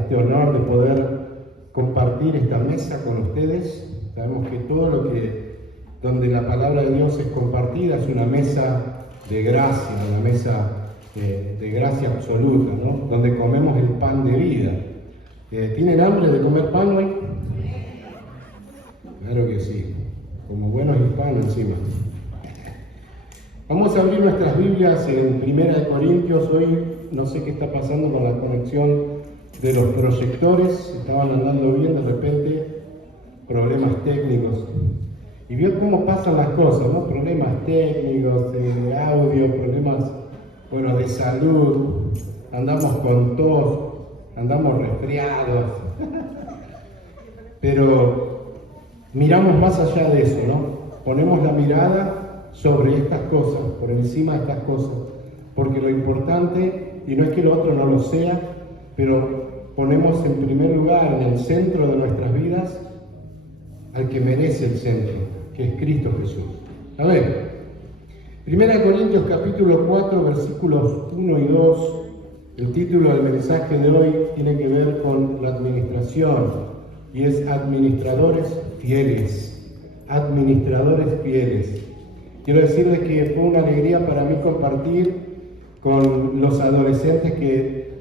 este honor de poder compartir esta mesa con ustedes. Sabemos que donde la palabra de Dios es compartida es una mesa de gracia, una mesa de gracia absoluta, ¿no? Donde comemos el pan de vida. ¿Tienen hambre de comer pan hoy? Claro que sí, como buenos hispanos encima. Vamos a abrir nuestras Biblias en 1 Corintios. Hoy no sé qué está pasando con la conexión de los proyectores. Estaban andando bien, de repente problemas técnicos. Y vio cómo pasan las cosas, ¿no? Problemas técnicos, de audio, problemas, de salud. Andamos con tos, andamos resfriados. Pero miramos más allá de eso, ¿no? Ponemos la mirada sobre estas cosas, por encima de estas cosas, porque lo importante, y no es que lo otro no lo sea, pero ponemos en primer lugar, en el centro de nuestras vidas, al que merece el centro, que es Cristo Jesús. A ver, 1 Corintios capítulo 4, versículos 1 y 2, el título del mensaje de hoy tiene que ver con la administración, y es administradores fieles, administradores fieles. Quiero decirles que fue una alegría para mí compartir con los adolescentes que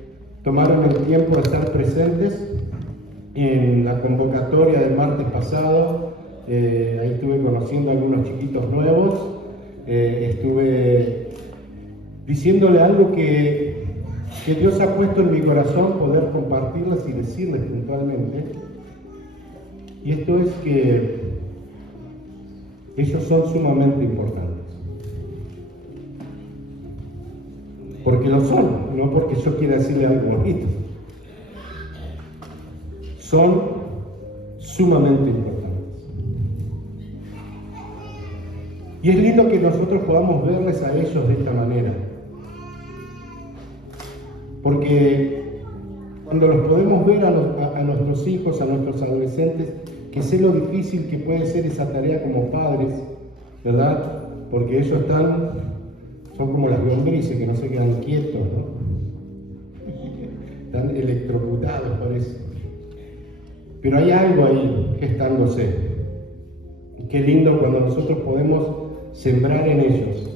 tomaron el tiempo de estar presentes en la convocatoria del martes pasado. Ahí estuve conociendo a algunos chiquitos nuevos, estuve diciéndole algo que Dios ha puesto en mi corazón, poder compartirles y decirles puntualmente. Y esto es que ellos son sumamente importantes. Porque lo son, no porque yo quiera decirle algo bonito. Son sumamente importantes. Y es lindo que nosotros podamos verles a ellos de esta manera. Porque cuando los podemos ver a nuestros hijos, a nuestros adolescentes, que sé lo difícil que puede ser esa tarea como padres, ¿verdad? Porque ellos son como las lombrices que no se quedan quietos, ¿no? Están electrocutados por eso. Pero hay algo ahí gestándose. Y qué lindo cuando nosotros podemos sembrar en ellos,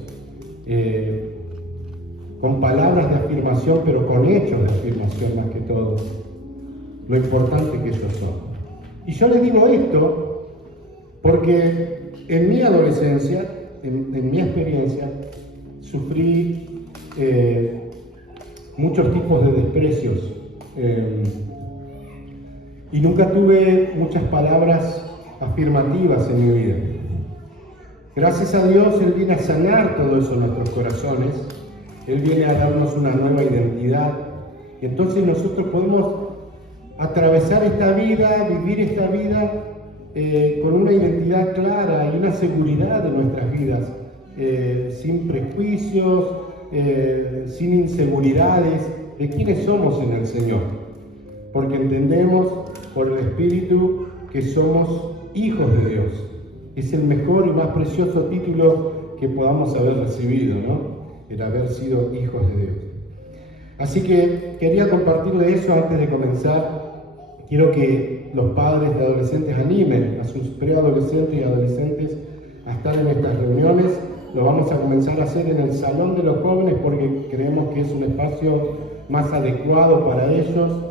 con palabras de afirmación, pero con hechos de afirmación más que todo, lo importante que ellos son. Y yo les digo esto porque en mi adolescencia, en mi experiencia, sufrí muchos tipos de desprecios y nunca tuve muchas palabras afirmativas en mi vida. Gracias a Dios, Él viene a sanar todo eso en nuestros corazones. Él viene a darnos una nueva identidad. Y entonces nosotros podemos atravesar esta vida, vivir esta vida con una identidad clara y una seguridad de nuestras vidas, sin prejuicios, sin inseguridades de quiénes somos en el Señor, porque entendemos por el Espíritu que somos hijos de Dios. Es el mejor y más precioso título que podamos haber recibido, ¿no? El haber sido hijos de Dios. Así que quería compartirle eso antes de comenzar. Quiero que los padres de adolescentes animen a sus preadolescentes y adolescentes a estar en estas reuniones. Lo vamos a comenzar a hacer en el Salón de los Jóvenes porque creemos que es un espacio más adecuado para ellos,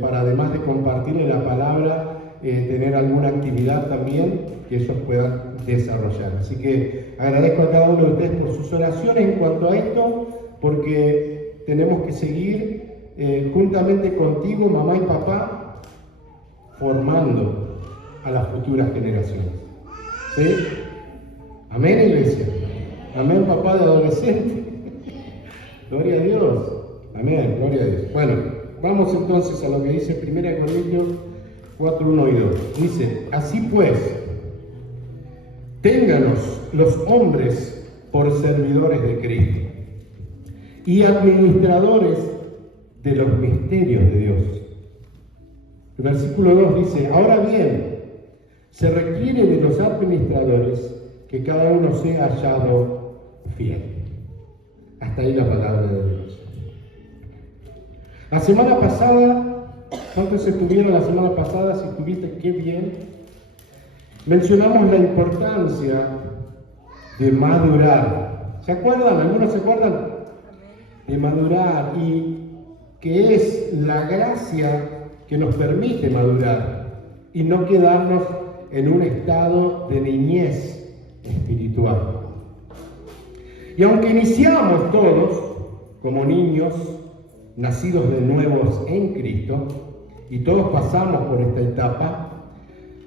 para además de compartirle la palabra, tener alguna actividad también que ellos puedan desarrollar. Así que agradezco a cada uno de ustedes por sus oraciones en cuanto a esto, porque tenemos que seguir juntamente contigo, mamá y papá, formando a las futuras generaciones. ¿Sí? Amén, iglesia. Amén, papá de adolescente. Gloria a Dios. Amén, gloria a Dios. Bueno, vamos entonces a lo que dice 1 Corintios 4, 1 y 2. Dice, así pues, ténganos los hombres por servidores de Cristo y administradores de los misterios de Dios. El versículo 2 dice, ahora bien, se requiere de los administradores que cada uno sea hallado fiel. Hasta ahí la palabra de Dios. La semana pasada ¿Cuántos estuvieron la semana pasada? Si estuviste, qué bien. Mencionamos la importancia de madurar. ¿Se acuerdan? ¿Algunos se acuerdan? De madurar, y que es la gracia que nos permite madurar y no quedarnos en un estado de niñez espiritual. Y aunque iniciamos todos como niños, nacidos de nuevos en Cristo, y todos pasamos por esta etapa,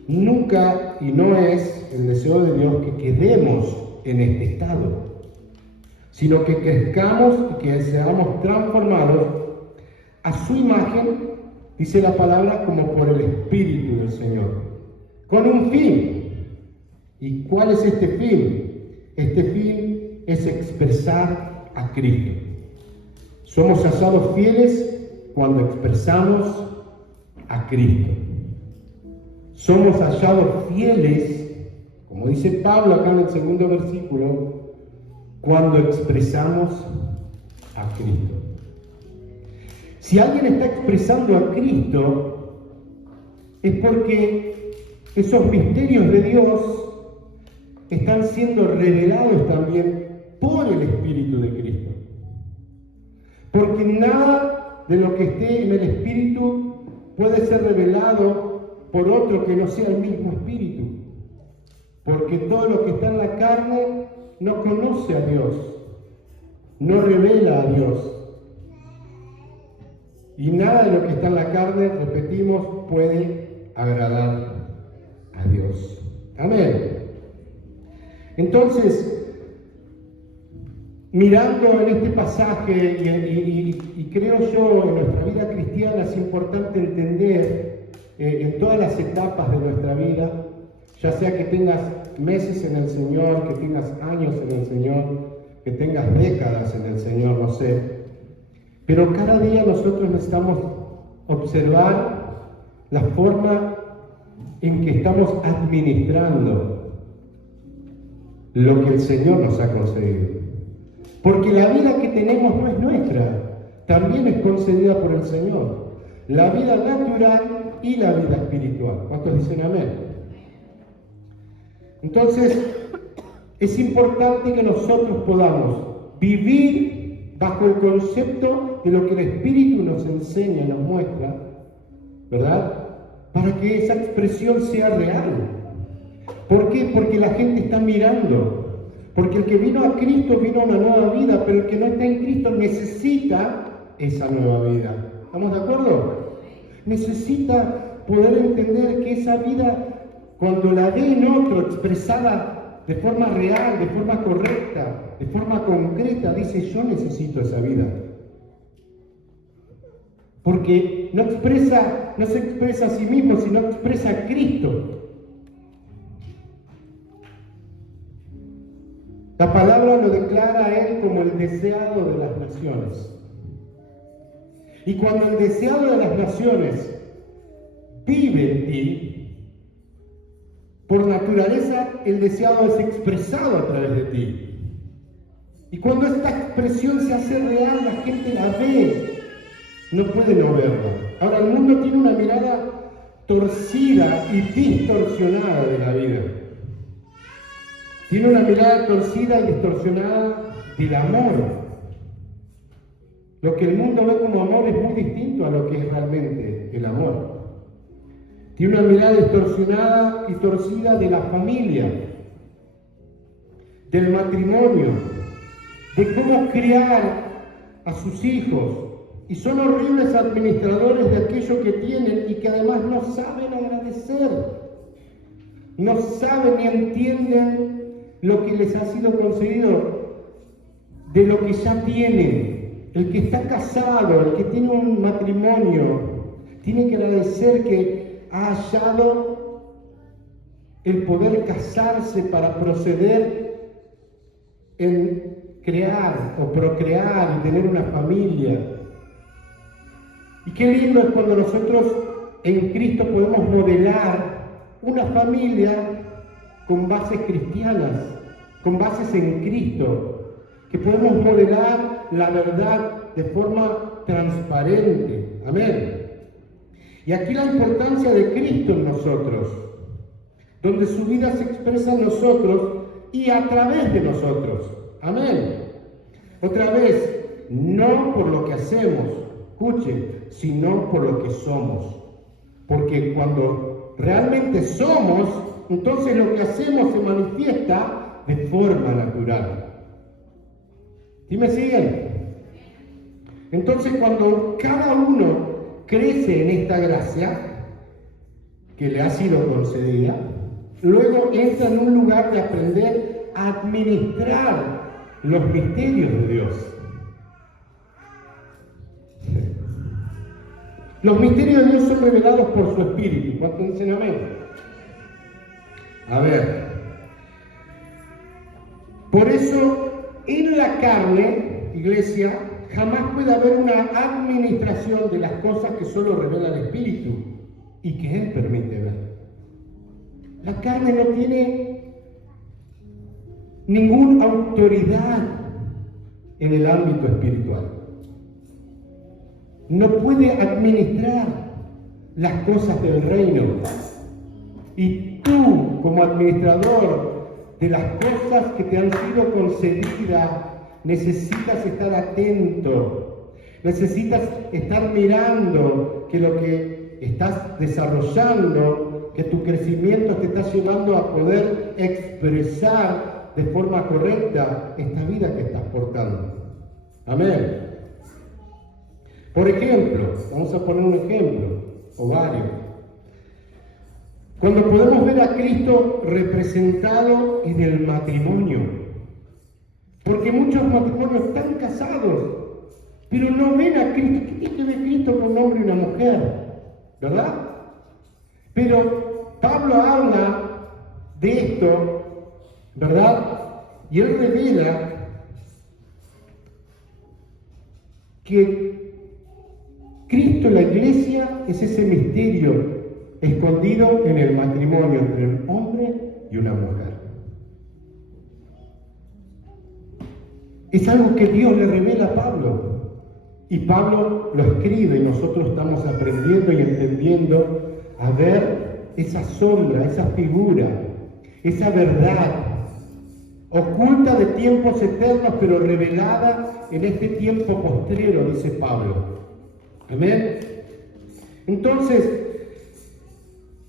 nunca y no es el deseo de Dios que quedemos en este estado, sino que crezcamos y que seamos transformados a su imagen, dice la palabra, como por el Espíritu del Señor, con un fin. ¿Y cuál es este fin? Este fin es expresar a Cristo. Somos hallados fieles cuando expresamos a Cristo. Somos hallados fieles, como dice Pablo acá en el segundo versículo, cuando expresamos a Cristo. Si alguien está expresando a Cristo, es porque esos misterios de Dios están siendo revelados también por el Espíritu de Cristo. Porque nada de lo que esté en el Espíritu puede ser revelado por otro que no sea el mismo Espíritu. Porque todo lo que está en la carne no conoce a Dios, no revela a Dios. Y nada de lo que está en la carne, repetimos, puede agradar a Dios. Amén. Entonces, mirando en este pasaje, y creo yo en nuestra vida cristiana es importante entender en todas las etapas de nuestra vida, ya sea que tengas meses en el Señor, que tengas años en el Señor, que tengas décadas en el Señor, no sé. Pero cada día nosotros necesitamos observar la forma en que estamos administrando lo que el Señor nos ha concedido. Porque la vida que tenemos no es nuestra, también es concedida por el Señor. La vida natural y la vida espiritual. ¿Cuántos dicen amén? Entonces, es importante que nosotros podamos vivir bajo el concepto de lo que el Espíritu nos enseña, nos muestra, ¿verdad? Para que esa expresión sea real. ¿Por qué? Porque la gente está mirando. Porque el que vino a Cristo vino a una nueva vida, pero el que no está en Cristo necesita esa nueva vida. ¿Estamos de acuerdo? Necesita poder entender que esa vida, cuando la ve en otro expresada de forma real, de forma correcta, de forma concreta, dice: yo necesito esa vida. Porque no se expresa a sí mismo, sino expresa a Cristo. La palabra lo declara a Él como el deseado de las naciones. Y cuando el deseado de las naciones vive en ti, por naturaleza el deseado es expresado a través de ti. Y cuando esta expresión se hace real, la gente la ve, no puede no verla. Ahora, el mundo tiene una mirada torcida y distorsionada de la vida. Tiene una mirada torcida y distorsionada del amor. Lo que el mundo ve como amor es muy distinto a lo que es realmente el amor. Tiene una mirada distorsionada y torcida de la familia, del matrimonio, de cómo criar a sus hijos. Y son horribles administradores de aquello que tienen y que además no saben agradecer. No saben ni entienden lo que les ha sido concedido de lo que ya tienen. El que está casado, el que tiene un matrimonio, tiene que agradecer que ha hallado el poder casarse para proceder en crear o procrear y tener una familia. Y qué lindo es cuando nosotros en Cristo podemos modelar una familia con bases cristianas, con bases en Cristo, que podemos modelar la verdad de forma transparente. Amén. Y aquí la importancia de Cristo en nosotros, donde su vida se expresa en nosotros y a través de nosotros. Amén. Otra vez, no por lo que hacemos, escuchen, sino por lo que somos. Porque cuando realmente somos, entonces lo que hacemos se manifiesta de forma natural. ¿Sí me siguen? Entonces cuando cada uno crece en esta gracia que le ha sido concedida, luego entra en un lugar de aprender a administrar los misterios de Dios. Los misterios de Dios son revelados por su Espíritu. ¿Cuántos dicen amén? A ver. Por eso, en la carne, iglesia, jamás puede haber una administración de las cosas que solo revela el Espíritu y que Él permite ver. La carne no tiene ninguna autoridad en el ámbito espiritual. No puede administrar las cosas del reino. Y tú, como administrador de las cosas que te han sido concedidas, necesitas estar atento. Necesitas estar mirando que lo que estás desarrollando, que tu crecimiento te está llevando a poder expresar de forma correcta esta vida que estás portando. Amén. Por ejemplo, vamos a poner un ejemplo, o varios. Cuando podemos ver a Cristo representado en el matrimonio, porque muchos matrimonios están casados, pero no ven a Cristo. ¿Qué tiene que ver Cristo con un hombre y una mujer? ¿Verdad? Pero Pablo habla de esto, ¿verdad? Y él revela que Cristo en la iglesia es ese misterio escondido en el matrimonio entre un hombre y una mujer. Es algo que Dios le revela a Pablo. Y Pablo lo escribe y nosotros estamos aprendiendo y entendiendo a ver esa sombra, esa figura, esa verdad oculta de tiempos eternos, pero revelada en este tiempo postrero, dice Pablo. Amén. Entonces,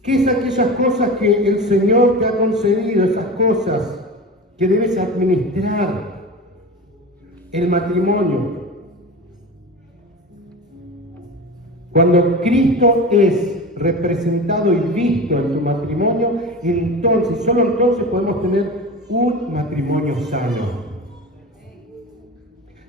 ¿qué es aquellas cosas que el Señor te ha concedido? Esas cosas que debes administrar. El matrimonio. Cuando Cristo es representado y visto en tu matrimonio, entonces, solo entonces podemos tener un matrimonio sano.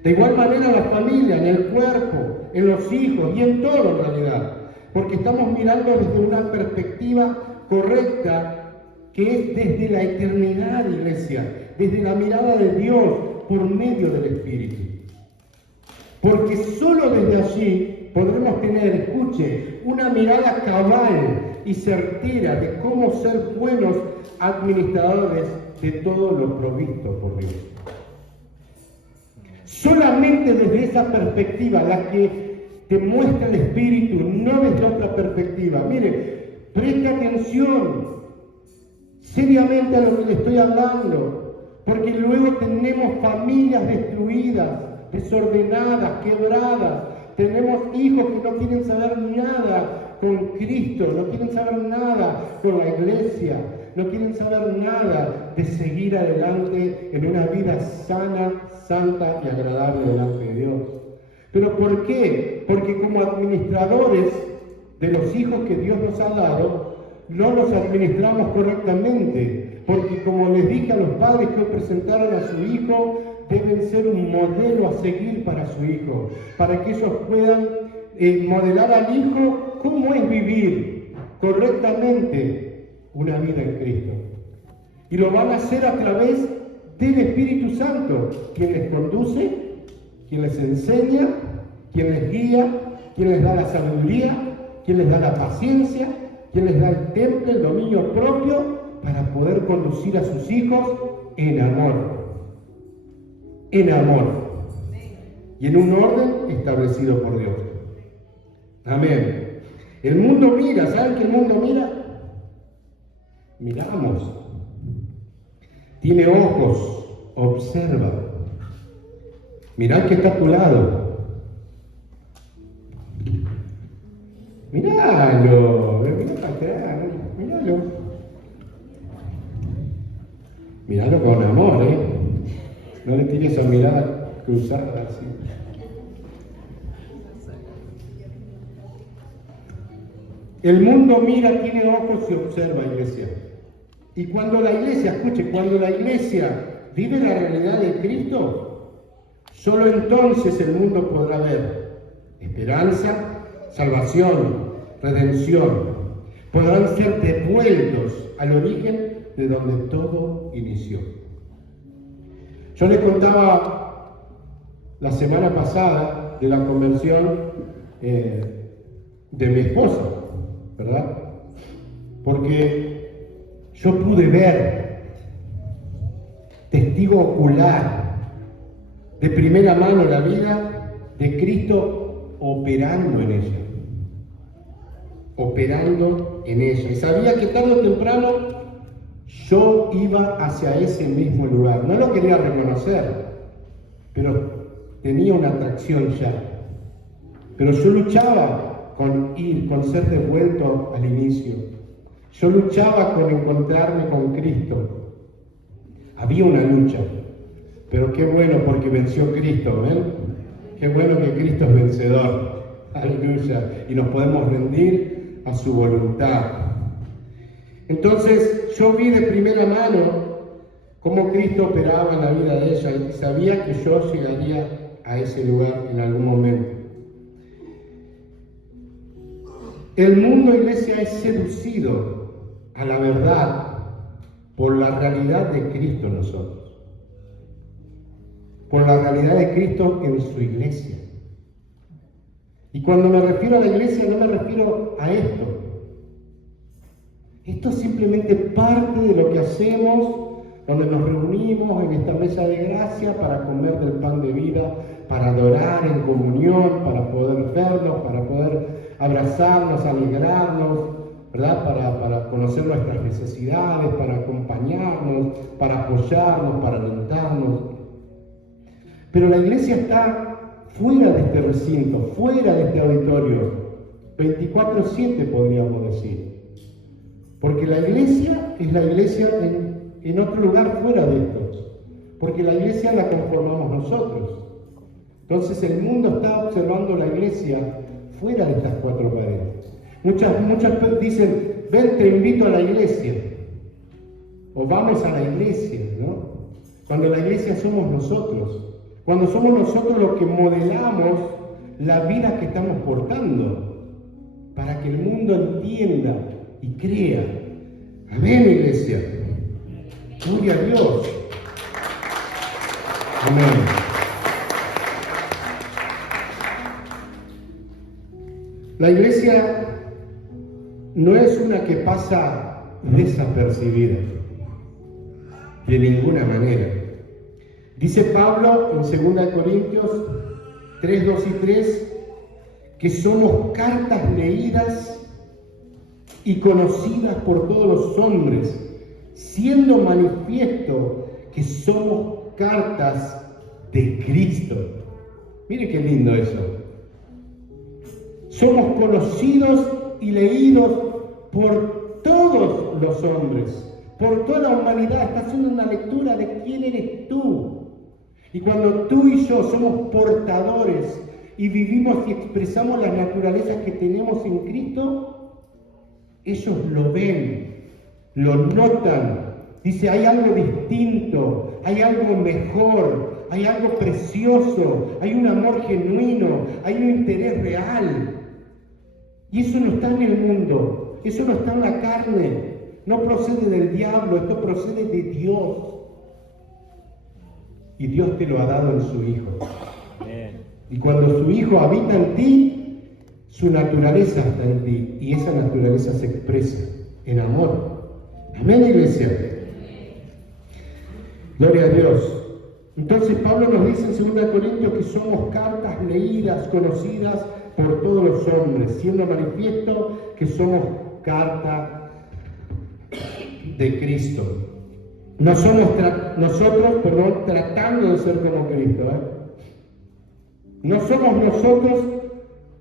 De igual manera la familia, en el cuerpo, en los hijos y en todo en realidad. Porque estamos mirando desde una perspectiva correcta que es desde la eternidad, iglesia, desde la mirada de Dios por medio del Espíritu. Porque solo desde allí podremos tener, escuche, una mirada cabal y certera de cómo ser buenos administradores de todo lo provisto por Dios. Solamente desde esa perspectiva, la que te muestra el Espíritu, no desde otra perspectiva. Mire, preste atención seriamente a lo que le estoy hablando, porque luego tenemos familias destruidas, desordenadas, quebradas. Tenemos hijos que no quieren saber nada con Cristo, no quieren saber nada con la iglesia, no quieren saber nada de seguir adelante en una vida sana, santa y agradable delante de Dios. ¿Pero por qué? Porque como administradores de los hijos que Dios nos ha dado, no los administramos correctamente. Porque como les dije a los padres que hoy presentaron a su hijo, deben ser un modelo a seguir para su hijo, para que ellos puedan modelar al hijo cómo es vivir correctamente una vida en Cristo. Y lo van a hacer a través del Espíritu Santo, quien les conduce, quien les enseña, quien les guía, quien les da la sabiduría, quien les da la paciencia, quien les da el temple, el dominio propio, para poder conducir a sus hijos en amor. En amor. Y en un orden establecido por Dios. Amén. El mundo mira, ¿saben qué el mundo mira? Miramos. Tiene ojos, observa. Mirá el que está a tu lado. Miralo, mirá para atrás, miralo. Miralo con amor, ¿eh? No le tires esa mirada cruzada así. El mundo mira, tiene ojos y observa, iglesia. Y cuando la iglesia, escuche, cuando la iglesia vive la realidad de Cristo, solo entonces el mundo podrá ver esperanza, salvación, redención. Podrán ser devueltos al origen de donde todo inició. Yo le contaba la semana pasada de la conversión de mi esposa, ¿verdad? Porque yo pude ver, testigo ocular, de primera mano la vida de Cristo operando en ella. Operando en ella. Y sabía que tarde o temprano yo iba hacia ese mismo lugar. No lo quería reconocer, pero tenía una atracción ya. Pero yo luchaba con ir, con ser devuelto al inicio. Yo luchaba con encontrarme con Cristo. Había una lucha, pero qué bueno porque venció Cristo, ¿ven? Qué bueno que Cristo es vencedor. Aleluya. Y nos podemos rendir a su voluntad. Entonces yo vi de primera mano cómo Cristo operaba en la vida de ella y sabía que yo llegaría a ese lugar en algún momento. El mundo, iglesia, es seducido a la verdad por la realidad de Cristo en nosotros, por la realidad de Cristo en su iglesia. Y cuando me refiero a la iglesia no me refiero a esto. Esto es simplemente parte de lo que hacemos, donde nos reunimos en esta mesa de gracia para comer del pan de vida, para adorar en comunión, para poder vernos, para poder abrazarnos, alegrarnos, ¿verdad? Para conocer nuestras necesidades, para acompañarnos, para apoyarnos, para alentarnos. Pero la iglesia está fuera de este recinto, fuera de este auditorio, 24/7 podríamos decir. Porque la iglesia es la iglesia en otro lugar fuera de esto. Porque la iglesia la conformamos nosotros. Entonces el mundo está observando la iglesia fuera de estas cuatro paredes. Muchas dicen, ven, te invito a la iglesia. O vamos a la iglesia, ¿no? Cuando la iglesia somos nosotros. Cuando somos nosotros los que modelamos la vida que estamos portando. Para que el mundo entienda y crea. Amén, iglesia. Gloria a Dios. Amén. La iglesia no es una que pasa desapercibida, de ninguna manera. Dice Pablo en 2 Corintios 3, 2 y 3, que somos cartas leídas y conocidas por todos los hombres, siendo manifiesto que somos cartas de Cristo. Mire qué lindo eso. Somos conocidos y leídos por todos los hombres, por toda la humanidad. Está haciendo una lectura de quién eres tú. Y cuando tú y yo somos portadores y vivimos y expresamos las naturalezas que tenemos en Cristo, ellos lo ven, lo notan. Dice, hay algo distinto, hay algo mejor, hay algo precioso, hay un amor genuino, hay un interés real. Y eso no está en el mundo, eso no está en la carne, no procede del diablo, esto procede de Dios. Y Dios te lo ha dado en su Hijo. Y cuando su Hijo habita en ti, su naturaleza está en ti, y esa naturaleza se expresa en amor. Amén, iglesia. Gloria a Dios. Entonces Pablo nos dice en 2 Corintios que somos cartas leídas, conocidas por todos los hombres, siendo manifiesto que somos carta de Cristo. No somos nosotros tratando de ser como Cristo. No somos nosotros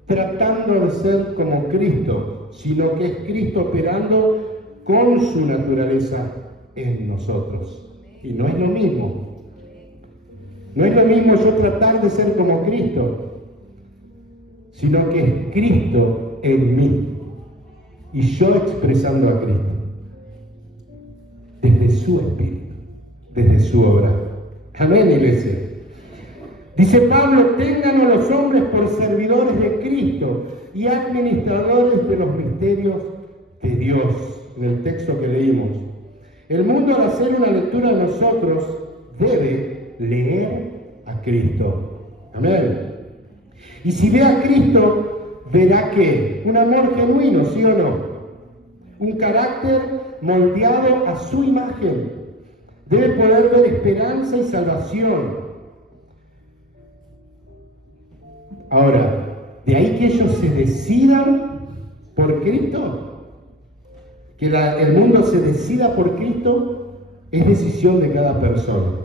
tratando de ser como Cristo, sino que es Cristo operando con su naturaleza en nosotros. Y no es lo mismo. No es lo mismo yo tratar de ser como Cristo, sino que es Cristo en mí y yo expresando a Cristo desde su espíritu, desde su obra. Amén, iglesia. Dice Pablo, tengan a los hombres por servidores de Cristo y administradores de los misterios de Dios, en el texto que leímos. El mundo, al hacer una lectura de nosotros, debe leer a Cristo. Amén. Y si ve a Cristo, verá que un amor genuino, ¿sí o no? Un carácter moldeado a su imagen. Debe poder ver esperanza y salvación. Ahora, de ahí que ellos se decidan por Cristo, que el mundo se decida por Cristo, es decisión de cada persona.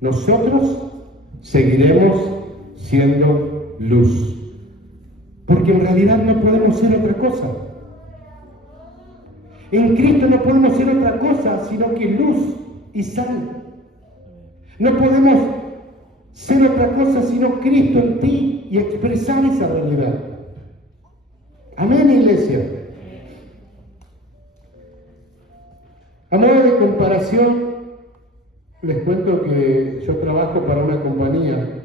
Nosotros seguiremos siendo luz, porque en realidad no podemos ser otra cosa. En Cristo no podemos ser otra cosa sino que luz y sal. No podemos ser otra cosa sino Cristo en ti y expresar esa realidad. Amén, iglesia. A modo de comparación, les cuento que yo trabajo para una compañía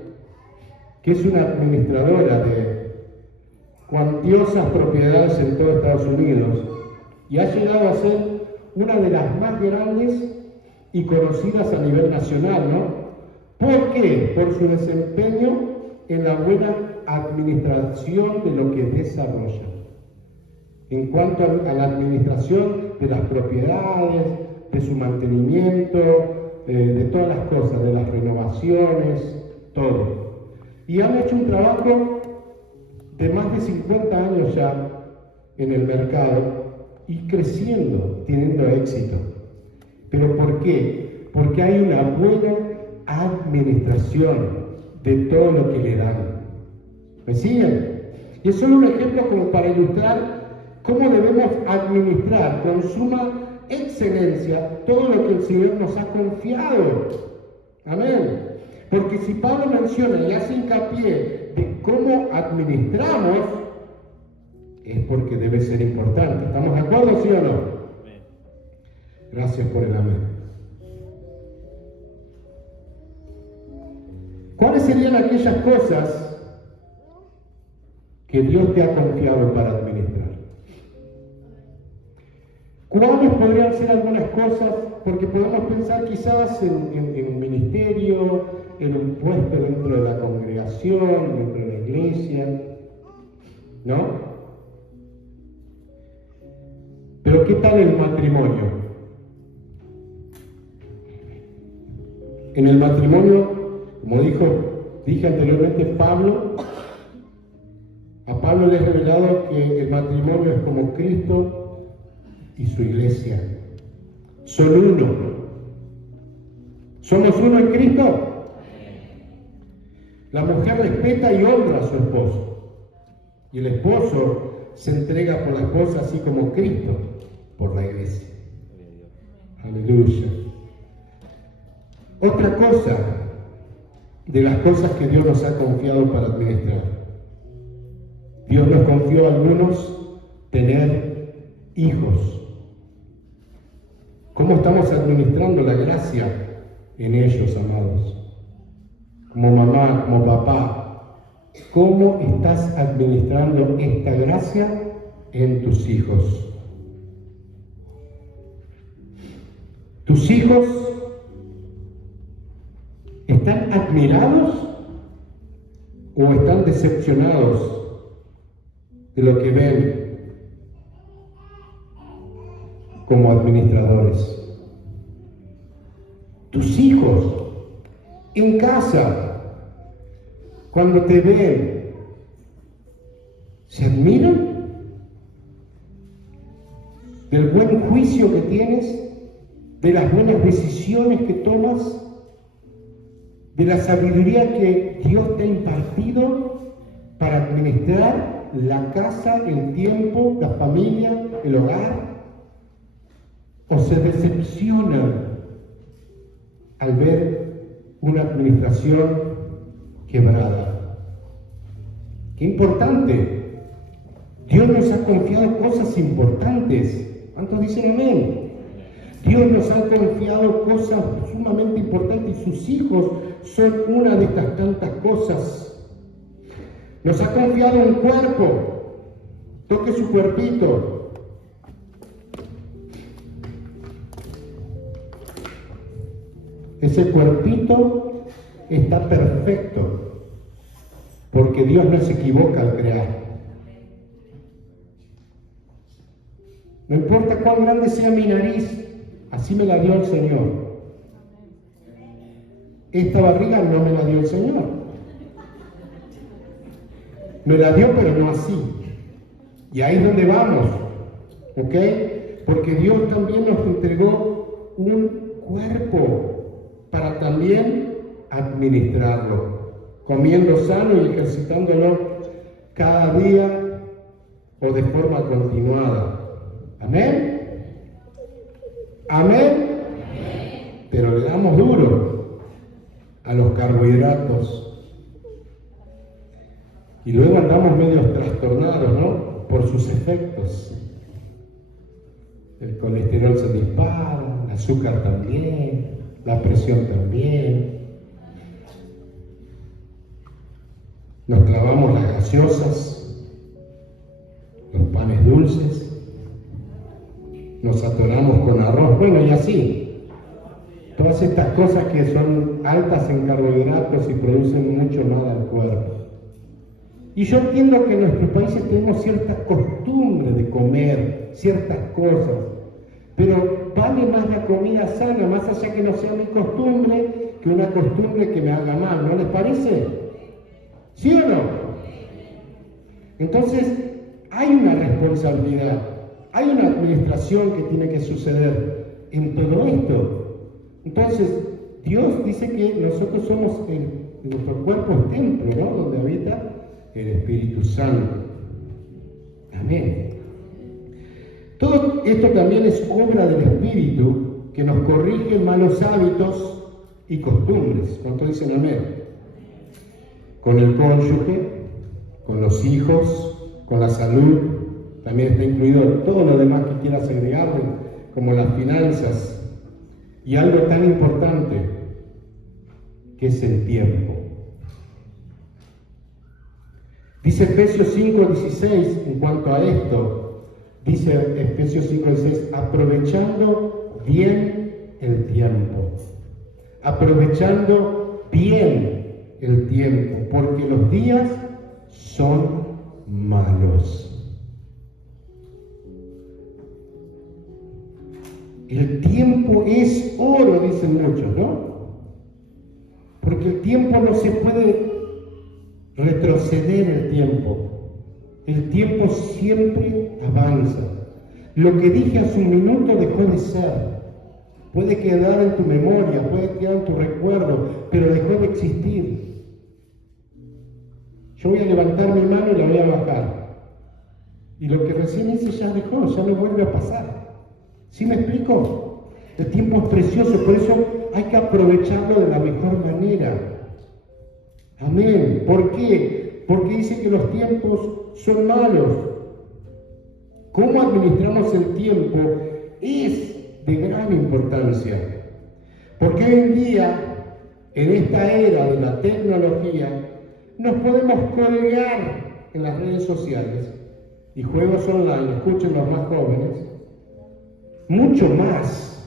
que es una administradora de cuantiosas propiedades en todo Estados Unidos y ha llegado a ser una de las más grandes y conocidas a nivel nacional, ¿no? ¿Por qué? Por su desempeño en la buena administración de lo que desarrolla. En cuanto a la administración de las propiedades, de su mantenimiento, de todas las cosas, de las renovaciones, todo. Y han hecho un trabajo de más de 50 años ya en el mercado y creciendo, teniendo éxito. ¿Pero por qué? Porque hay una buena administración de todo lo que le dan. ¿Me siguen? Y es solo un ejemplo como para ilustrar cómo debemos administrar con suma excelencia todo lo que el Señor nos ha confiado. Amén. Porque si Pablo menciona y hace hincapié de cómo administramos, es porque debe ser importante. ¿Estamos de acuerdo, sí o no? Gracias por el amén. ¿Cuáles serían aquellas cosas que Dios te ha confiado para administrar? ¿Cuáles podrían ser algunas cosas? Porque podemos pensar quizás en un ministerio, en un puesto dentro de la congregación, dentro de la iglesia, ¿no? Pero ¿qué tal el matrimonio? En el matrimonio, como dije anteriormente, a Pablo le he revelado que el matrimonio es como Cristo y su iglesia. Son uno. ¿Somos uno en Cristo? La mujer respeta y honra a su esposo. Y el esposo se entrega por la esposa así como Cristo por la iglesia. Aleluya. Otra cosa de las cosas que Dios nos ha confiado para administrar. Dios nos confió a algunos tener hijos. ¿Cómo estamos administrando la gracia en ellos, amados? Como mamá, como papá, ¿cómo estás administrando esta gracia en tus hijos? ¿Tus hijos están admirados o están decepcionados de lo que ven como administradores? Tus hijos en casa, cuando te ven ¿Se admiran del buen juicio que tienes, de las buenas decisiones que tomas, de la sabiduría que Dios te ha impartido para administrar la casa, el tiempo, la familia, el hogar? ¿O se decepcionan al ver una administración quebrada? ¡Qué importante! Dios nos ha confiado cosas importantes. ¿Cuántos dicen amén? Dios nos ha confiado cosas sumamente importantes y sus hijos son una de estas tantas cosas. Nos ha confiado un cuerpo. Toque su cuerpito. Ese cuerpito está perfecto porque Dios no se equivoca al crear. No importa cuán grande sea mi nariz, así me la dio el Señor. Esta barriga no me la dio el Señor. Me la dio, pero no así. Y ahí es donde vamos, ¿ok? Porque Dios también nos entregó un cuerpo para también administrarlo, comiendo sano y ejercitándolo cada día o de forma continuada. ¿Amén? ¿Amén? Pero le damos duro a los carbohidratos. Y luego andamos medio trastornados, ¿no? Por sus efectos. El colesterol se dispara, el azúcar también, la presión también. Nos clavamos las gaseosas, los panes dulces. Nos atoramos con arroz, bueno, y así. Todas estas cosas que son altas en carbohidratos y producen mucho mal al cuerpo. Y yo entiendo que en nuestros países tenemos ciertas costumbres de comer, ciertas cosas, pero vale más la comida sana, más allá que no sea mi costumbre, que una costumbre que me haga mal, ¿no les parece? ¿Sí o no? Entonces, hay una responsabilidad. Hay una administración que tiene que suceder en todo esto. Entonces, Dios dice que nosotros somos, nuestro cuerpo es templo, ¿no? Donde habita el Espíritu Santo. Amén. Todo esto también es obra del Espíritu que nos corrige malos hábitos y costumbres. ¿Cuántos dicen amén? Con el cónyuge, con los hijos, con la salud. También está incluido todo lo demás que quieras agregarle, como las finanzas. Y algo tan importante, que es el tiempo. Dice Efesios 5:16 en cuanto a esto. Dice Efesios 5:16, aprovechando bien el tiempo. Aprovechando bien el tiempo, porque los días son malos. El tiempo es oro, dicen muchos, ¿no? Porque el tiempo no se puede retroceder el tiempo. El tiempo siempre avanza. Lo que dije hace un minuto dejó de ser. Puede quedar en tu memoria, puede quedar en tu recuerdo, pero dejó de existir. Yo voy a levantar mi mano y la voy a bajar. Y lo que recién hice ya dejó, ya no vuelve a pasar. ¿Sí me explico? El tiempo es precioso, por eso hay que aprovecharlo de la mejor manera. Amén. ¿Por qué? Porque dice que los tiempos son malos. ¿Cómo administramos el tiempo? Es de gran importancia. Porque hoy en día, en esta era de la tecnología, nos podemos colgar en las redes sociales y juegos online, escuchen los más jóvenes, mucho más,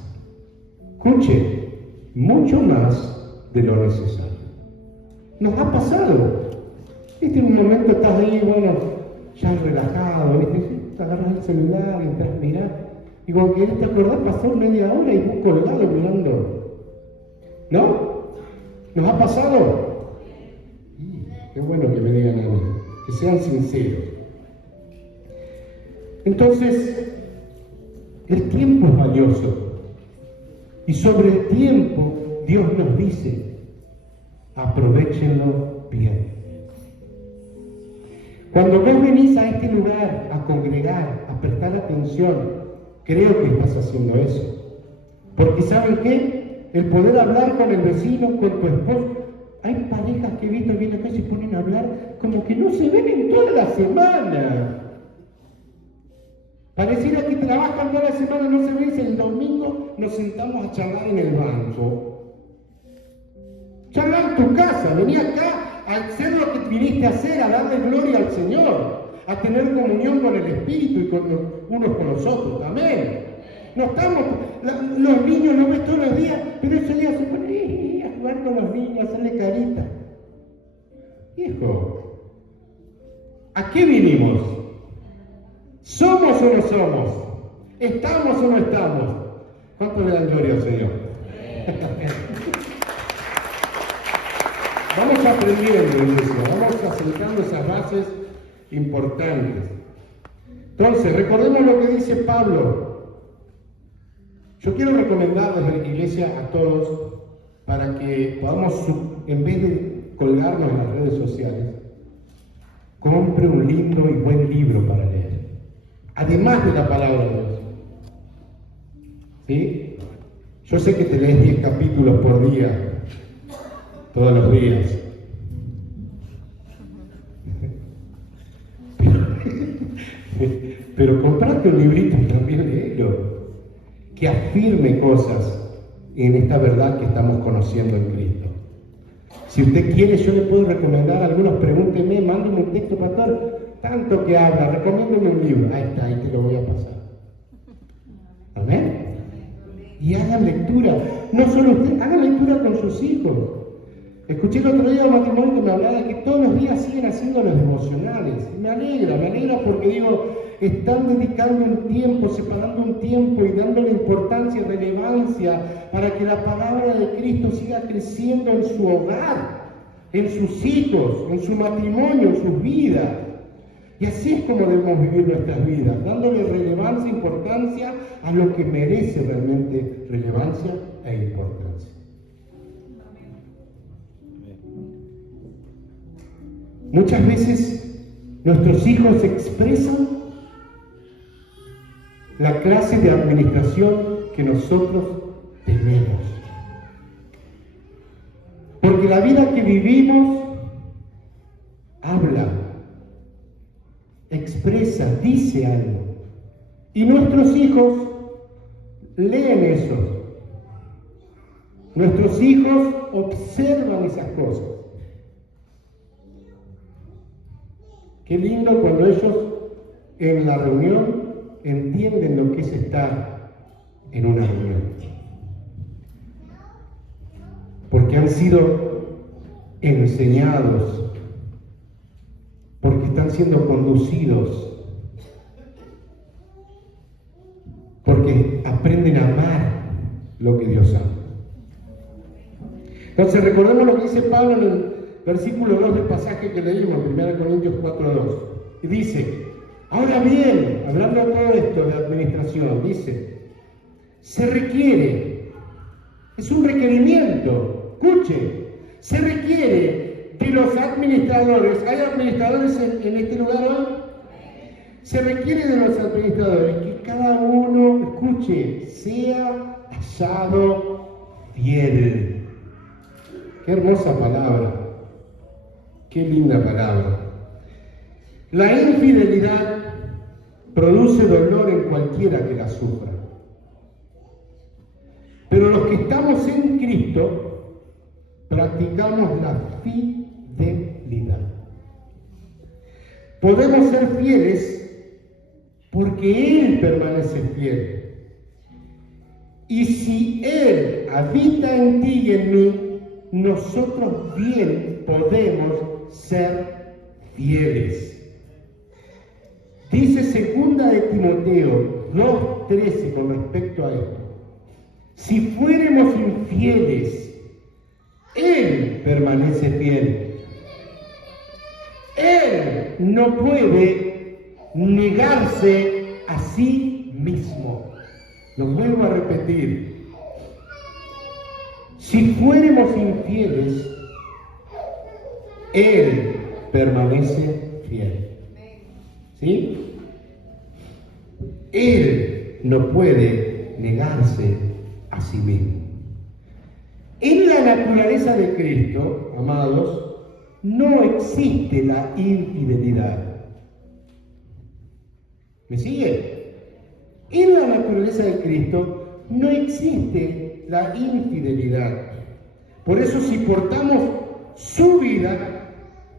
escuche, mucho más de lo necesario. Nos ha pasado. ¿Viste? En un momento estás ahí, bueno, ya relajado, ¿viste? Te agarras el celular, entras a mirar, y cuando querés te acordás, pasó media hora y vos colgado mirando. ¿No? ¿Nos ha pasado? Qué bueno que me digan a mí, que sean sinceros. Entonces, el tiempo es valioso. Y sobre el tiempo, Dios nos dice, aprovéchenlo bien. Cuando vos venís a este lugar a congregar, a prestar atención, creo que estás haciendo eso. Porque ¿saben qué? El poder hablar con el vecino, con tu esposo. Hay parejas que he visto viendo acá y se ponen a hablar como que no se ven en toda la semana. Pareciera que trabajan toda la semana, no se ven, el domingo nos sentamos a charlar en el banco. Charlar en tu casa, vení acá a hacer lo que viniste a hacer, a darle gloria al Señor, a tener comunión con el Espíritu y con unos con los otros. Amén. No estamos, los niños los ves todos los días, pero ese día se ponen a jugar con los niños, a hacerle carita. Hijo, ¿a qué vinimos? ¿Somos o no somos? ¿Estamos o no estamos? ¿Cuánto le dan gloria al Señor? Vamos aprendiendo, iglesia, vamos asentando esas bases importantes. Entonces, recordemos lo que dice Pablo. Yo quiero recomendarles a la iglesia a todos para que podamos, en vez de colgarnos en las redes sociales, compre un lindo y buen libro para leer. Además de la palabra de Dios. ¿Sí? Yo sé que te lees 10 capítulos por día, todos los días. Pero comprate un librito y también léelo, que afirme cosas en esta verdad que estamos conociendo en Cristo. Si usted quiere, yo le puedo recomendar algunos, pregúnteme, mándeme un texto, pastor, tanto que habla, recomiéndeme un libro. Ahí está, ahí te lo voy a pasar. ¿Amén? Y hagan lectura, no solo usted, hagan lectura con sus hijos. Escuché el otro día un matrimonio que me hablaba de que todos los días siguen haciendo los devocionales. Me alegra porque digo, están dedicando un tiempo, separando un tiempo y dándole importancia y relevancia para que la palabra de Cristo siga creciendo en su hogar, en sus hijos, en su matrimonio, en sus vidas. Y así es como debemos vivir nuestras vidas, dándole relevancia e importancia a lo que merece realmente relevancia e importancia. Muchas veces nuestros hijos expresan la clase de administración que nosotros tenemos. Porque la vida que vivimos habla, expresa, dice algo. Y nuestros hijos leen eso. Nuestros hijos observan esas cosas. Qué lindo cuando ellos en la reunión entienden lo que es estar en una reunión. Porque han sido enseñados, porque están siendo conducidos, porque aprenden a amar lo que Dios ama. Entonces recordemos lo que dice Pablo en el versículo 2 del pasaje que leímos, 1 Corintios 4:2. Y dice, ahora bien, hablando de todo esto de administración, dice, se requiere, es un requerimiento, escuche, se requiere de los administradores. ¿Hay administradores en este lugar hoy? Se requiere de los administradores que cada uno, escuche, sea hallado fiel. Qué hermosa palabra. Qué linda palabra. La infidelidad produce dolor en cualquiera que la sufra. Pero los que estamos en Cristo practicamos la fidelidad. Podemos ser fieles porque Él permanece fiel. Y si Él habita en ti y en mí, nosotros bien podemos ser fieles. Dice 2 de Timoteo 2:13 con respecto a esto. Si fuéramos infieles, Él permanece fiel. Él no puede negarse a sí mismo. Lo vuelvo a repetir. Si fuéramos infieles, Él permanece fiel. ¿Sí? Él no puede negarse a sí mismo. En la naturaleza de Cristo, amados, no existe la infidelidad. ¿Me sigue? En la naturaleza de Cristo no existe la infidelidad. Por eso, si portamos su vida,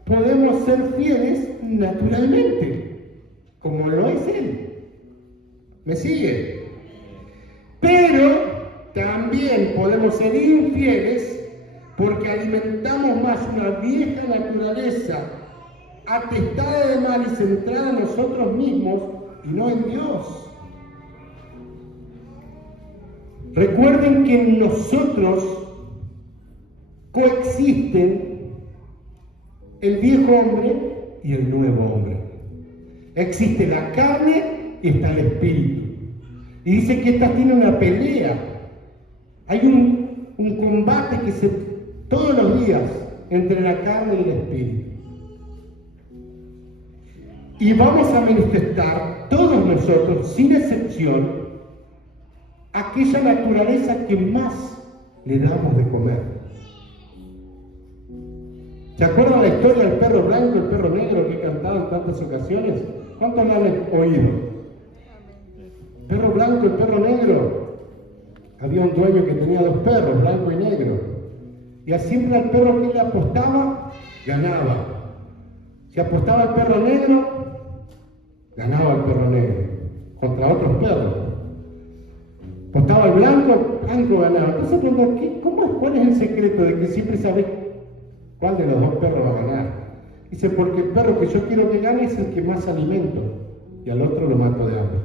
podemos ser fieles naturalmente, como lo es Él. ¿Me sigue? Pero también podemos ser infieles porque alimentamos más una vieja naturaleza atestada de mal y centrada en nosotros mismos y no en Dios. Recuerden que en nosotros coexisten el viejo hombre y el nuevo hombre. Existe la carne y está el espíritu. Y dice que esta tiene una pelea. Hay un combate todos los días entre la carne y el espíritu. Y vamos a manifestar todos nosotros, sin excepción, aquella naturaleza que más le damos de comer. ¿Se acuerdan la historia del perro blanco y el perro negro que he cantado en tantas ocasiones? ¿Cuántos la han oído? Perro blanco y perro negro. Había un dueño que tenía dos perros, blanco y negro. Y siempre al perro que le apostaba, ganaba. Si apostaba al perro negro, ganaba el perro negro. Contra otros perros. Apostaba al blanco, blanco ganaba. Entonces preguntó, ¿cuál es el secreto de que siempre sabes cuál de los dos perros va a ganar? Dice, porque el perro que yo quiero que gane es el que más alimento. Y al otro lo mato de hambre.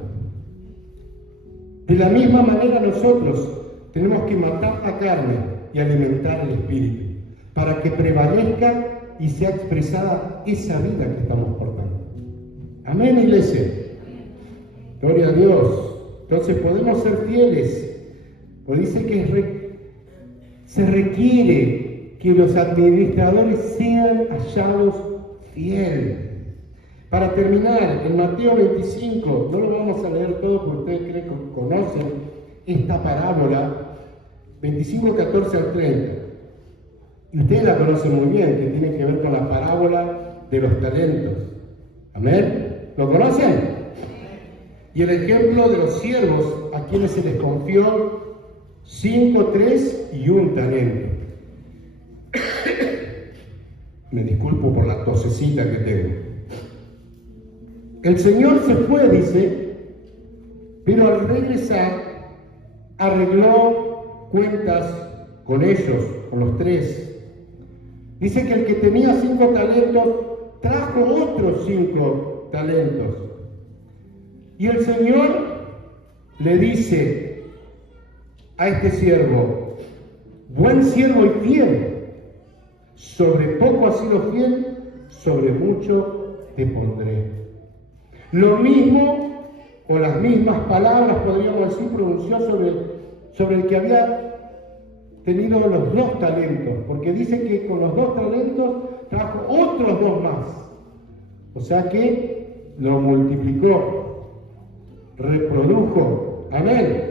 De la misma manera nosotros tenemos que matar la carne y alimentar el espíritu para que prevalezca y sea expresada esa vida que estamos portando. Amén, iglesia. Gloria a Dios. Entonces podemos ser fieles. Pues dice que se requiere que los administradores sean hallados fieles. Para terminar, en Mateo 25, no lo vamos a leer todo porque ustedes creen que conocen esta parábola, 25, 14 al 30. Y ustedes la conocen muy bien, que tiene que ver con la parábola de los talentos. ¿Amén? ¿Lo conocen? Y el ejemplo de los siervos a quienes se les confió 5, 3 y 1 talento. Me disculpo por la tosecita que tengo. El Señor se fue, dice, pero al regresar arregló cuentas con ellos, con los 3. Dice que el que tenía 5 talentos trajo otros 5 talentos. Y el Señor le dice a este siervo, buen siervo y fiel, sobre poco has sido fiel, sobre mucho te pondré. Lo mismo, o las mismas palabras, podríamos decir, pronunció sobre el que había tenido los 2 talentos, porque dice que con los 2 talentos trajo otros 2 más. O sea que lo multiplicó, reprodujo. Amén.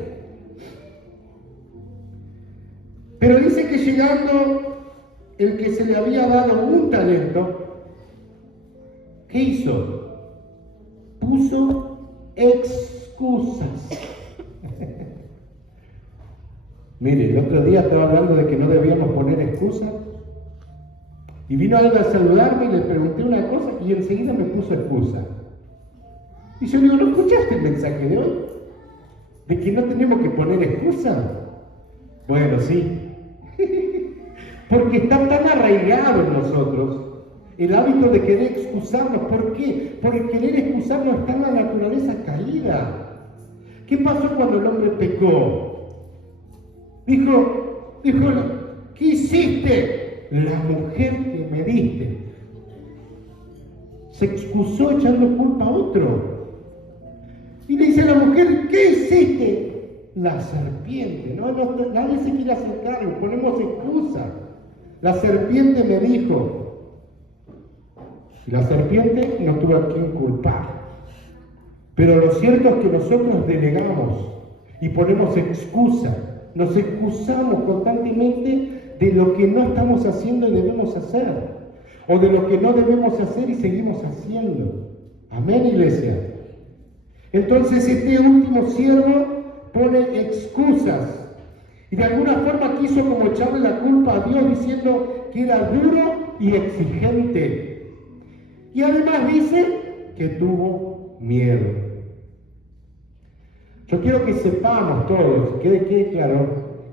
Pero dice que llegando el que se le había dado 1 talento, ¿qué hizo? Puso excusas. Mire, el otro día estaba hablando de que no debíamos poner excusas y vino alguien a saludarme y le pregunté una cosa y enseguida me puso excusa. Y yo le digo, ¿no escuchaste el mensaje de hoy? ¿De que no tenemos que poner excusa? Bueno, sí. Porque está tan arraigado en nosotros el hábito de querer excusarnos. ¿Por qué? Porque querer excusarnos está en la naturaleza caída. ¿Qué pasó cuando el hombre pecó? Dijo, ¿qué hiciste? La mujer que me diste. Se excusó echando culpa a otro. Y le dice a la mujer, ¿qué hiciste? La serpiente. Nadie se quiere hacer cargo, ponemos excusa. La serpiente me dijo. Y la serpiente no tuvo a quien culpar. Pero lo cierto es que nosotros delegamos y ponemos excusa. Nos excusamos constantemente de lo que no estamos haciendo y debemos hacer. O de lo que no debemos hacer y seguimos haciendo. Amén, iglesia. Entonces este último siervo pone excusas. Y de alguna forma quiso como echarle la culpa a Dios diciendo que era duro y exigente. Y además dice que tuvo miedo. Yo quiero que sepamos todos, que quede claro,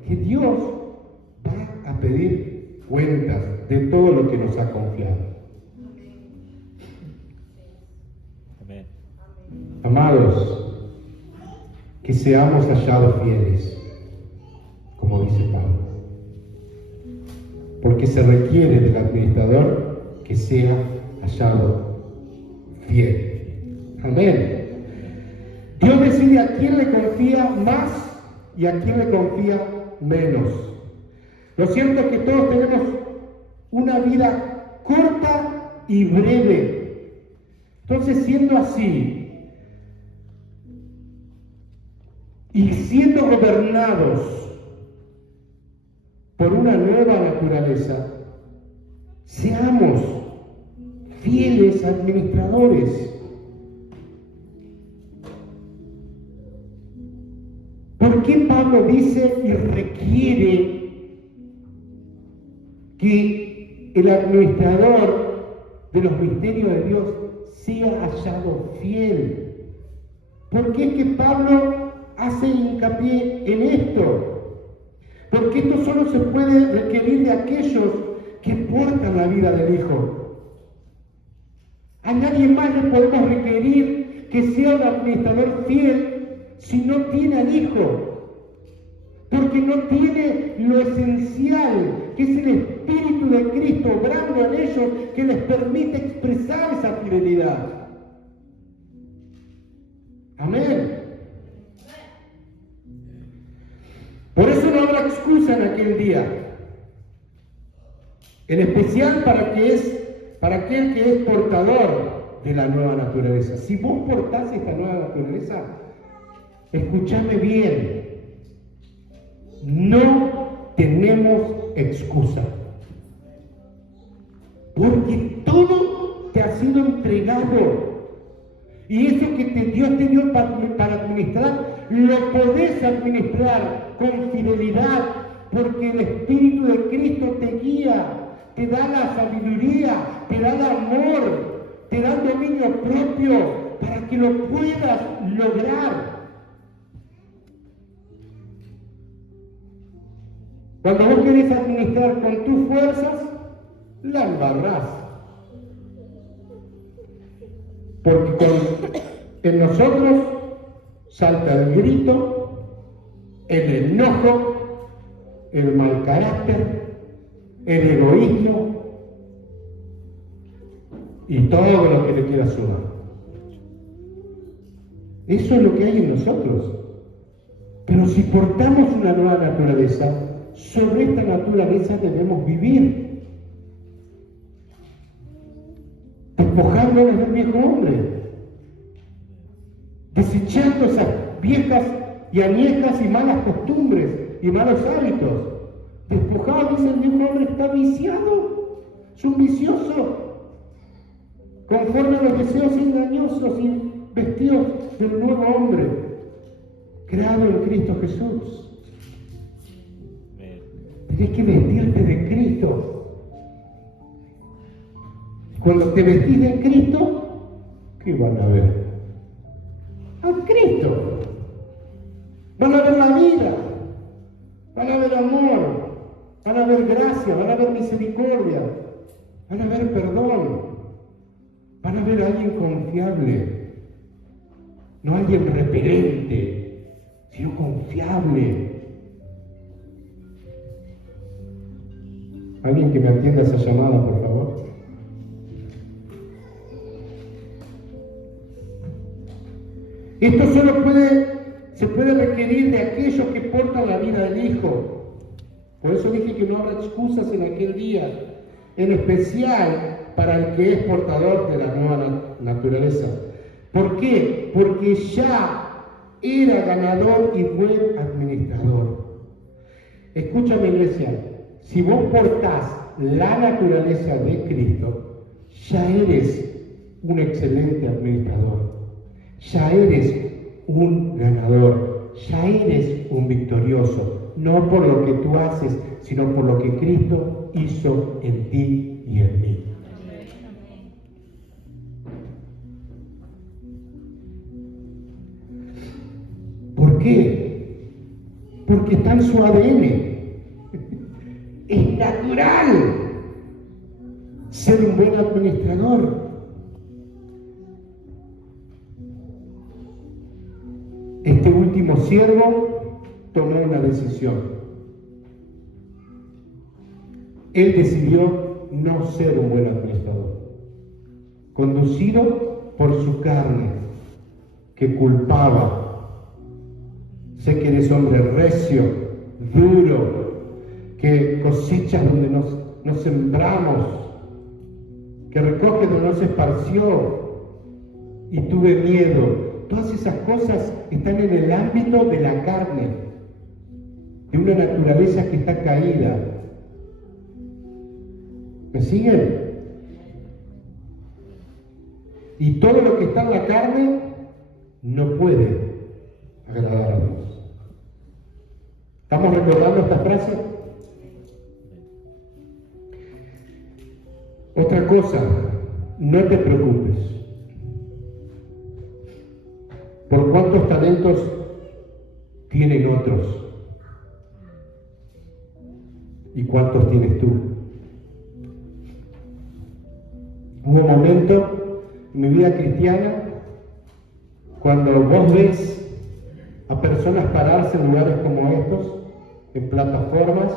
que Dios va a pedir cuentas de todo lo que nos ha confiado. Amén. Amados, que seamos hallados fieles, como dice Pablo. Porque se requiere del administrador que sea hallado fiel. Amén. Dios decide a quién le confía más y a quién le confía menos. Lo cierto es que todos tenemos una vida corta y breve. Entonces, siendo así y siendo gobernados por una nueva naturaleza, seamos fieles administradores. ¿Por qué Pablo dice y requiere que el administrador de los misterios de Dios sea hallado fiel? ¿Por qué es que Pablo hace hincapié en esto? Porque esto solo se puede requerir de aquellos que portan la vida del Hijo. A nadie más le podemos requerir que sea un administrador fiel si no tiene al Hijo, porque no tiene lo esencial, que es el Espíritu de Cristo obrando en ellos, que les permite expresar esa fidelidad. Amén. Por eso no habrá excusa en aquel día, en especial para aquel que es portador de la nueva naturaleza. Si vos portás esta nueva naturaleza, escúchame bien, no tenemos excusa. Porque todo te ha sido entregado. Y eso que Dios te dio para administrar, lo podés administrar con fidelidad, porque el Espíritu de Cristo te guía, te da la sabiduría, te da el amor, te da el dominio propio para que lo puedas lograr. Cuando vos querés administrar con tus fuerzas, la embarrás. Porque en nosotros salta el grito, el enojo, el mal carácter, el egoísmo y todo lo que le quiera sumar. Eso es lo que hay en nosotros. Pero si portamos una nueva naturaleza, sobre esta naturaleza debemos vivir, despojándonos del viejo hombre, desechando esas viejas y añejas y malas costumbres y malos hábitos. Despojado, dice el viejo hombre, está viciado, es un vicioso, conforme a los deseos engañosos y vestidos del nuevo hombre, creado en Cristo Jesús. Tienes que vestirte de Cristo. Cuando te vestís de Cristo, ¿qué van a ver? A Cristo. Van a ver la vida, van a ver amor, van a ver gracia, van a ver misericordia, van a ver perdón, van a ver a alguien confiable, no alguien repelente, sino confiable. ¿Alguien que me atienda esa llamada, por favor? Esto solo se puede requerir de aquellos que portan la vida del Hijo. Por eso dije que no habrá excusas en aquel día, en especial para el que es portador de la nueva naturaleza. ¿Por qué? Porque ya era ganador y buen administrador. Escúchame, iglesia, si vos portás la naturaleza de Cristo, ya eres un excelente administrador, ya eres un ganador, ya eres un victorioso, no por lo que tú haces, sino por lo que Cristo hizo en ti y en mí. ¿Por qué? Porque está en su ADN. Es natural ser un buen administrador. Este último siervo tomó una decisión. Él decidió no ser un buen administrador, conducido por su carne, que culpaba. Sé que eres hombre recio, duro, que cosechas donde no sembramos, que recoge donde no se esparció, y tuve miedo. Todas esas cosas están en el ámbito de la carne, de una naturaleza que está caída. ¿Me siguen? Y todo lo que está en la carne no puede agradar a Dios. ¿Estamos recordando esta frase? Otra cosa, no te preocupes. ¿Por cuántos talentos tienen otros? ¿Y cuántos tienes tú? Hubo un momento en mi vida cristiana cuando vos ves a personas pararse en lugares como estos, en plataformas,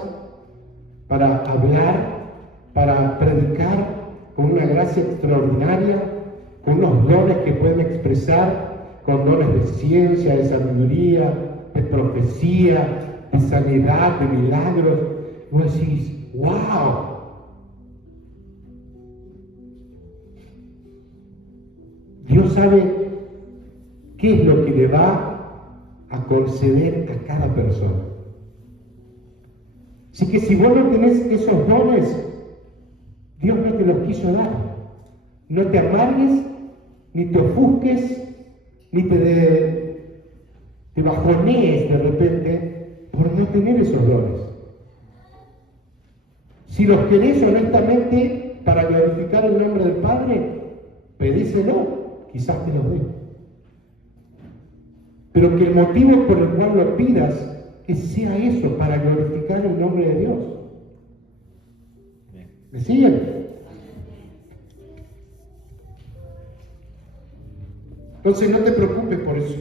para hablar, para predicar con una gracia extraordinaria, con unos dones que pueden expresar, con dones de ciencia, de sabiduría, de profecía, de sanidad, de milagros. Vos decís, ¡wow! Dios sabe qué es lo que le va a conceder a cada persona. Así que si vos no tenés esos dones, Dios no te los quiso dar. No te amargues, ni te ofusques, ni te bajonees de repente por no tener esos dones. Si los querés honestamente para glorificar el nombre del Padre, pedíselo, quizás te los dé. Pero que el motivo por el cual lo pidas sea eso, para glorificar el nombre de Dios. ¿Me siguen? Entonces no te preocupes por eso,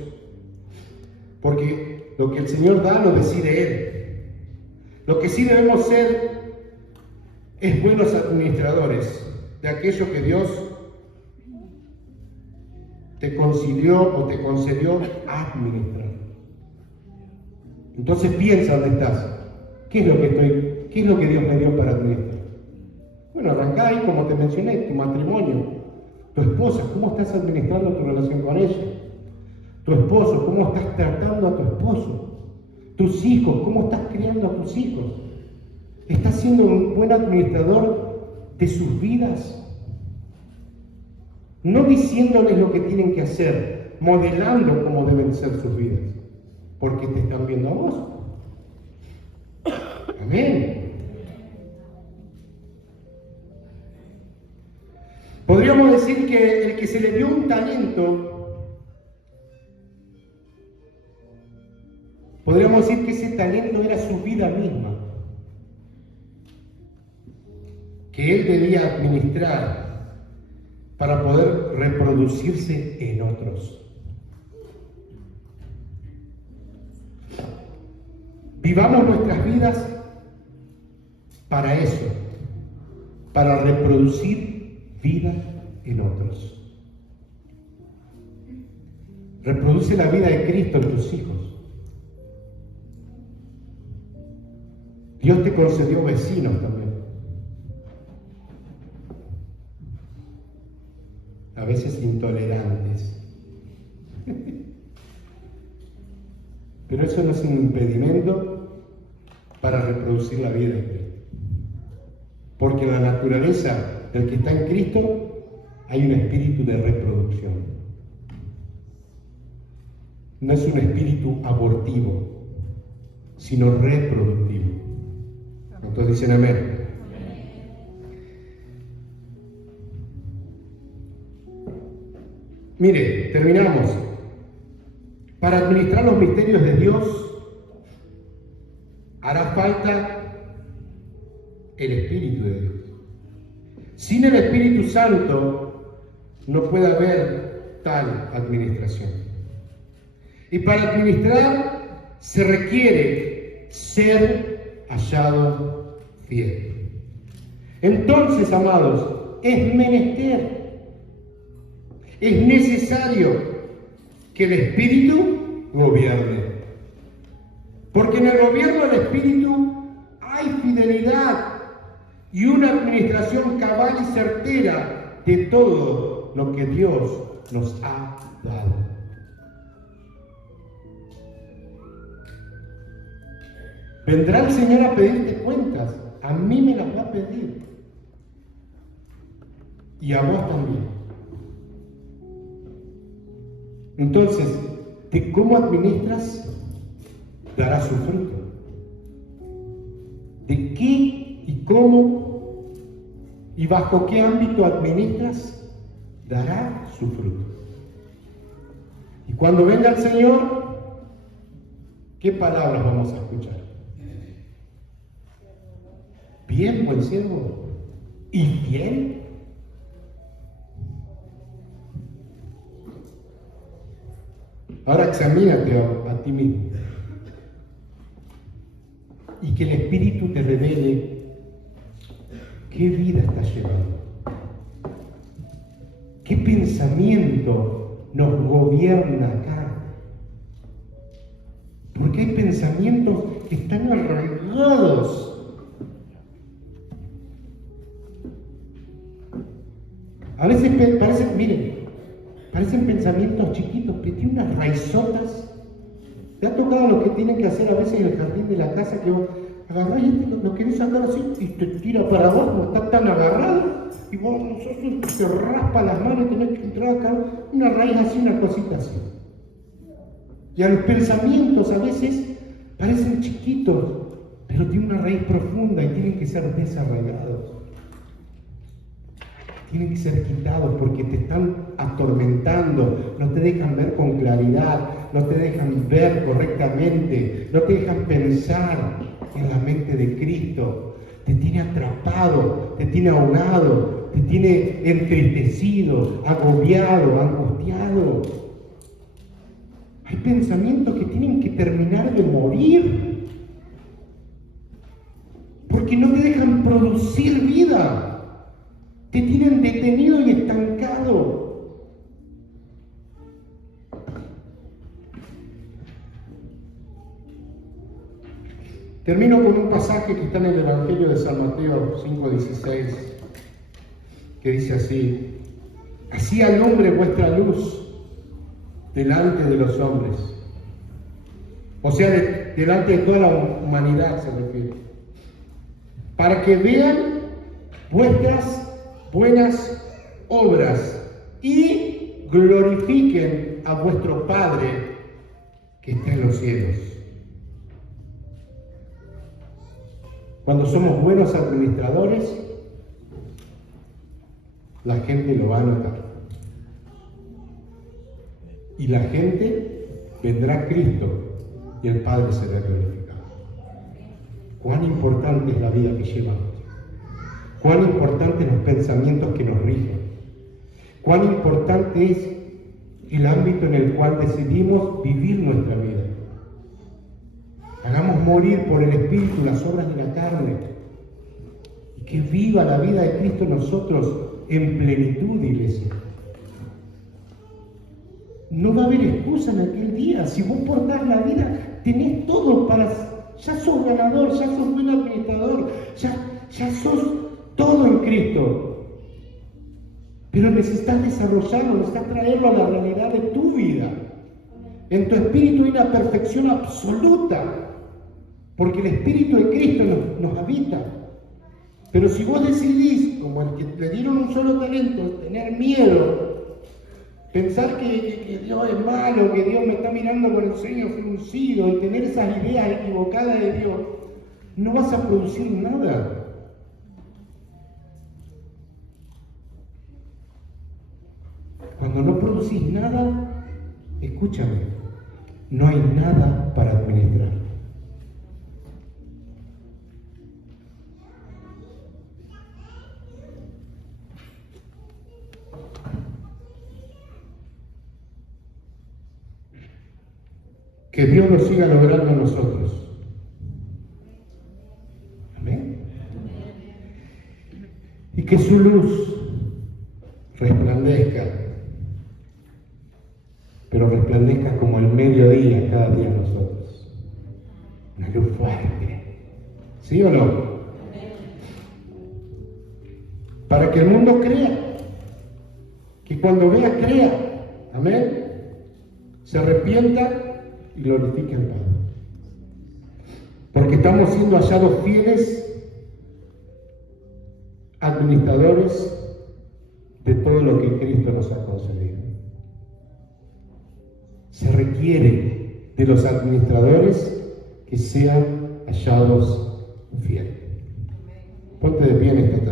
porque lo que el Señor da lo decide Él. Lo que sí debemos ser es buenos administradores de aquello que Dios te concedió o te concedió administrar. Entonces piensa dónde estás. ¿Qué es lo que Dios me dio para administrar? Bueno, arrancá ahí, como te mencioné, tu matrimonio. Tu esposa, ¿cómo estás administrando tu relación con ella? Tu esposo, ¿cómo estás tratando a tu esposo? Tus hijos, ¿cómo estás criando a tus hijos? ¿Estás siendo un buen administrador de sus vidas? No diciéndoles lo que tienen que hacer, modelando cómo deben ser sus vidas, porque te están viendo a vos. Amén. Podríamos decir que el que se le dio un talento, podríamos decir que ese talento era su vida misma, que él debía administrar para poder reproducirse en otros. Vivamos nuestras vidas para eso, para reproducir vida en otros. Reproduce la vida de Cristo en tus hijos. Dios te concedió vecinos también. A veces intolerantes. Pero eso no es un impedimento para reproducir la vida de Cristo. Porque en la naturaleza del que está en Cristo hay un espíritu de reproducción. No es un espíritu abortivo, sino reproductivo. Entonces dicen amén. Mire, terminamos. Para administrar los misterios de Dios hará falta el Espíritu de Dios. Sin el Espíritu Santo no puede haber tal administración. Y para administrar se requiere ser hallado fiel. Entonces, amados, es menester, es necesario que el Espíritu gobierne. Porque en el gobierno del Espíritu hay fidelidad y una administración cabal y certera de todo lo que Dios nos ha dado. Vendrá el Señor a pedirte cuentas. A mí me las va a pedir. Y a vos también. Entonces, de cómo administras, dará su fruto. De qué y cómo y bajo qué ámbito administras, dará su fruto. Y cuando venga el Señor, ¿qué palabras vamos a escuchar? Bien, buen siervo. ¿Y fiel? Ahora examínate a ti mismo y que el Espíritu te revele qué vida estás llevando, qué pensamiento nos gobierna acá, porque hay pensamientos que están arraigados. A veces parecen pensamientos chiquitos, pero tienen unas raizotas. ¿Te ha tocado lo que tienen que hacer a veces en el jardín de la casa? Que vos agarrás y lo querés sacar así y te tira para abajo, está tan agarrado, y vos te raspa las manos y tenés que entrar acá, una raíz así, una cosita así. Y a los pensamientos a veces parecen chiquitos, pero tienen una raíz profunda y tienen que ser desarraigados. Tienen que ser quitados porque te están atormentando, no te dejan ver con claridad, no te dejan ver correctamente, no te dejan pensar en la mente de Cristo. Te tiene atrapado, te tiene ahogado, te tiene entristecido, agobiado, angustiado. Hay pensamientos que tienen que terminar de morir porque no te dejan producir vida. Te tienen detenido y estancado. Termino con un pasaje que está en el Evangelio de San Mateo 5:16, que dice así: así alumbre vuestra luz delante de los hombres. O sea, delante de toda la humanidad se refiere. Para que vean vuestras buenas obras y glorifiquen a vuestro Padre que está en los cielos. Cuando somos buenos administradores, la gente lo va a notar. Y la gente vendrá a Cristo y el Padre será glorificado. Cuán importante es la vida que llevamos. Cuán importantes los pensamientos que nos rigen. Cuán importante es el ámbito en el cual decidimos vivir nuestra vida. Hagamos morir por el Espíritu las obras de la carne y que viva la vida de Cristo en nosotros en plenitud, iglesia. no va a haber excusa en aquel día. Si vos por dar la vida, tenés todo para... Ya sos ganador, ya sos buen administrador, ya sos todo en Cristo. Pero necesitas desarrollarlo, necesitas traerlo a la realidad de tu vida. En tu espíritu hay una perfección absoluta, porque el Espíritu de Cristo nos habita. Pero si vos decidís, como el que le dieron un solo talento, tener miedo, pensar que Dios es malo, que Dios me está mirando con el ceño fruncido, y tener esas ideas equivocadas de Dios, no vas a producir nada. Cuando no producís nada, escúchame, no hay nada para administrar. Que Dios lo siga logrando en nosotros. Amén. Y que su luz resplandezca, pero resplandezca como el mediodía cada día en nosotros. Una luz fuerte. ¿Sí o no? Para que el mundo crea. Que cuando vea, crea. Amén. Se arrepienta y glorifique al Padre. Porque estamos siendo hallados fieles administradores de todo lo que Cristo nos ha concedido. Se requiere de los administradores que sean hallados fieles. Ponte de pie en esta tarde.